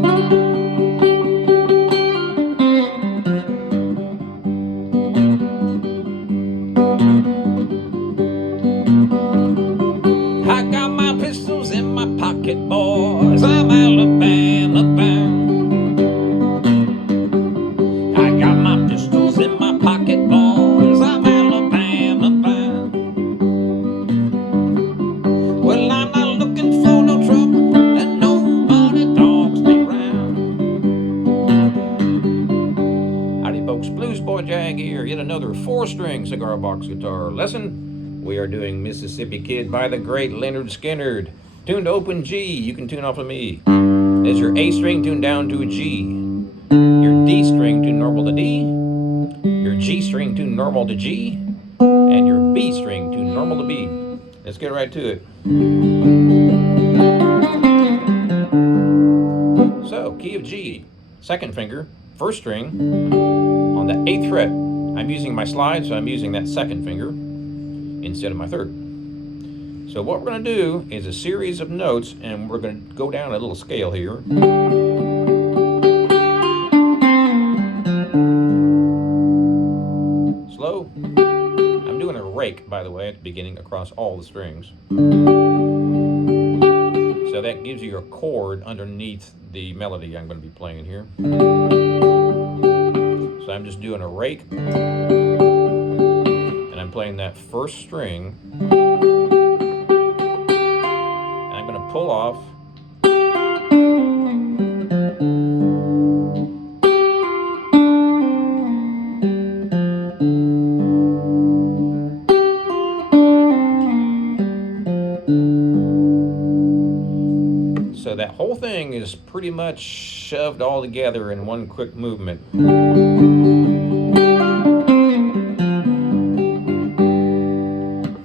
I got my pistols in my pocket, boys. I'm Alabama bound. I got my pistols in my pocket, boys. I'm Alabama bound. Well, I'm not looking for no trouble, and nobody dogs me round. Howdy, folks. Bluesboyjag here. Yet another 4-string cigar box guitar lesson. We are doing Mississippi Kid by the great Lynyrd Skynyrd. Tuned to open G, you can tune off of me. There's your A string tuned down to a G. Your D string tuned normal to D. Your G string tuned normal to G. And your B string tuned normal to B. Let's get right to it. So, key of G, second finger, first string, on the 8th fret. I'm using my slide, so I'm using that second finger instead of my third. So what we're going to do is a series of notes, and we're going to go down a little scale here. Slow. I'm doing a rake, by the way, at the beginning across all the strings. So that gives you a chord underneath the melody I'm going to be playing here. So I'm just doing a rake. I'm playing that first string, and I'm going to pull off so that whole thing is pretty much shoved all together in one quick movement.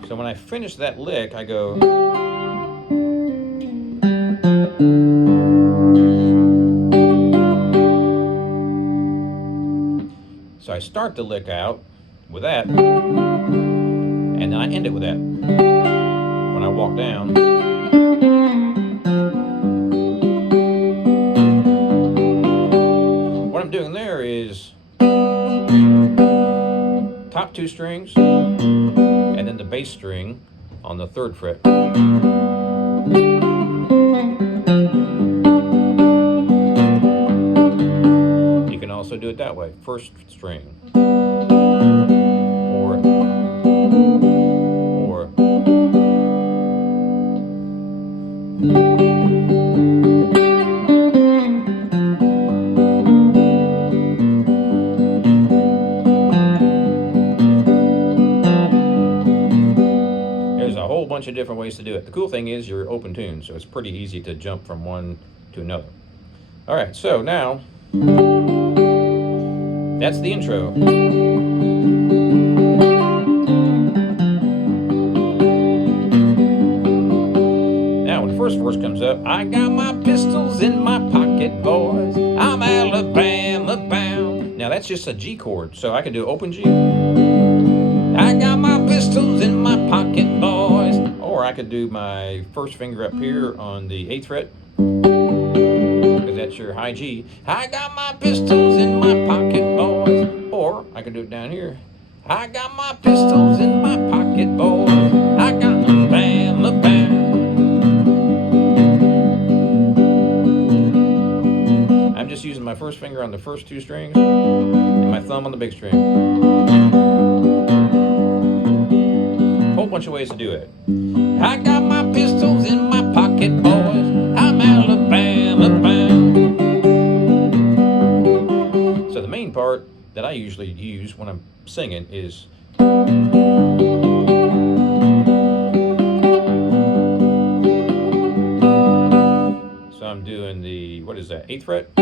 So when I finish that lick, I go. So I start the lick out with that, and then I end it with that. When I walk down. What I'm doing there is top 2 strings, and then the bass string on the 3rd fret. You can also do it that way, first string. Or bunch of different ways to do it. The cool thing is you're open tuned, so it's pretty easy to jump from one to another. All right, so now that's the intro. Now when the first verse comes up, I got my pistols in my pocket, boys. I'm Alabama bound. Now that's just a G chord, so I can do open G. I got my pistols in my pocket, boys. Or I could do my first finger up here on the 8th fret, because that's your high G. I got my pistols in my pocket, boys. Or I could do it down here. I got my pistols in my pocket, boys. I got them Bama bound. I'm just using my first finger on the first 2 strings and my thumb on the big string. Whole bunch of ways to do it. I got my pistols in my pocket, boys. I'm Alabama bound. So the main part that I usually use when I'm singing is so I'm doing the, what is that, 8th fret?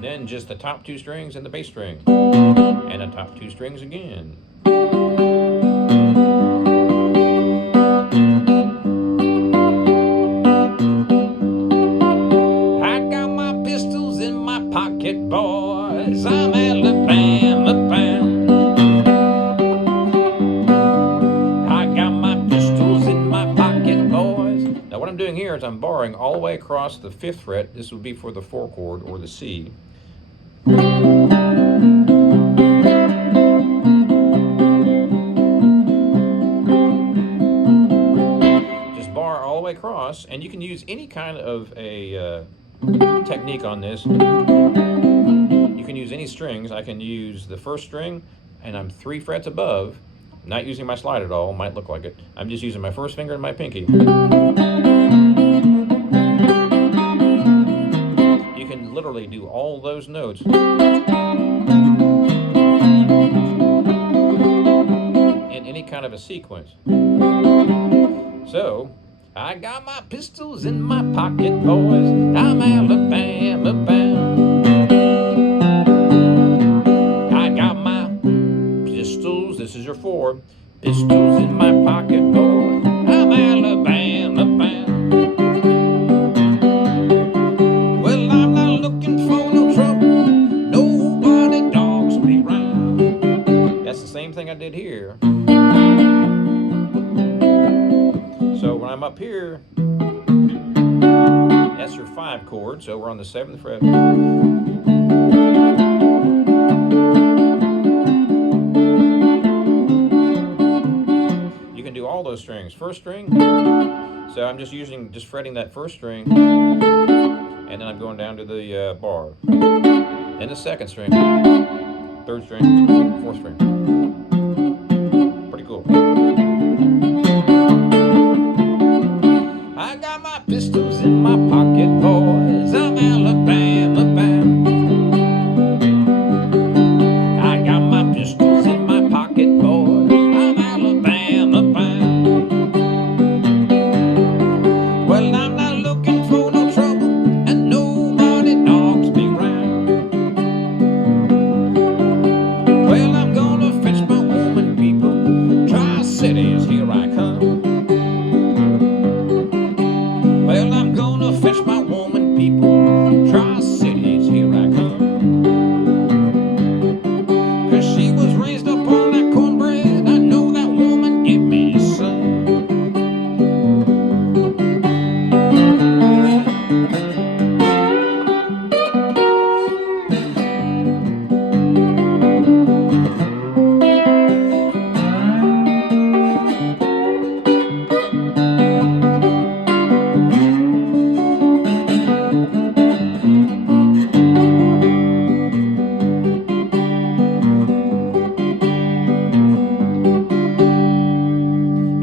Then just the top 2 strings and the bass string. And the top 2 strings again. Pocket, boys, I'm Alabama bound. I got my pistols in my pocket, boys. Now what I'm doing here is I'm borrowing all all the way across the 5th fret. This would be for the 4 chord or the C. Just bar all the way across, and you can use any kind of a technique on this. You can use any strings. I can use the 1st string, and I'm 3 frets above. I'm not using my slide at all. Might look like it. I'm just using my 1st finger and my pinky. You can literally do all those notes in any kind of a sequence. So, I got my pistols in my pocket, boys. I'm Alabama bound. I got my pistols, this is your 4. Pistols in my pocket, boys. I'm Alabama bound. Well, I'm not looking for no trouble. Nobody dogs me round. That's the same thing I did here. So when I'm up here, that's your 5 chord. So we're on the 7th fret. You can do all those strings. 1st string. So I'm just fretting that 1st string, and then I'm going down to the bar. Then the 2nd string, 3rd string, 4th string. Pretty cool. I got my pistols in my pocket, boys. I'm Alabama bound. I got my pistols in my pocket, boys. I'm Alabama bound. Well, I'm not looking for no trouble, and nobody dogs me round. Well, I'm gonna fetch my woman, people. Tri-Cities, here I come. Well, I'm gonna fetch my woman, people. Tri-Cities, here I come. 'Cause she was raised up on that cornbread. I know that woman give me some.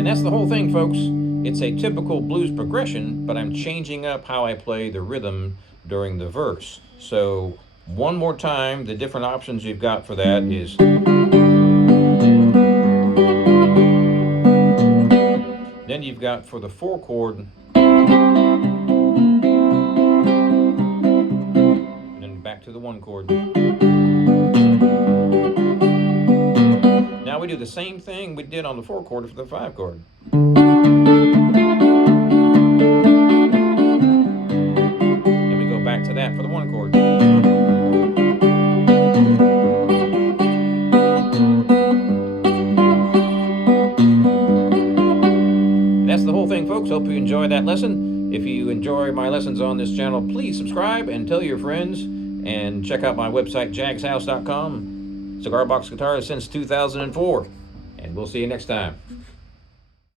That's the whole thing, folks. It's a typical blues progression, but I'm changing up how I play the rhythm during the verse. So one more time, the different options you've got for that is then you've got for the 4 chord, and then back to the 1 chord. Now we do the same thing we did on the 4 chord for the 5 chord. Then we go back to that for the 1 chord. That's the whole thing, folks. Hope you enjoyed that lesson. If you enjoy my lessons on this channel, please subscribe and tell your friends. And check out my website, jagshouse.com. Cigar box guitars since 2004. And we'll see you next time.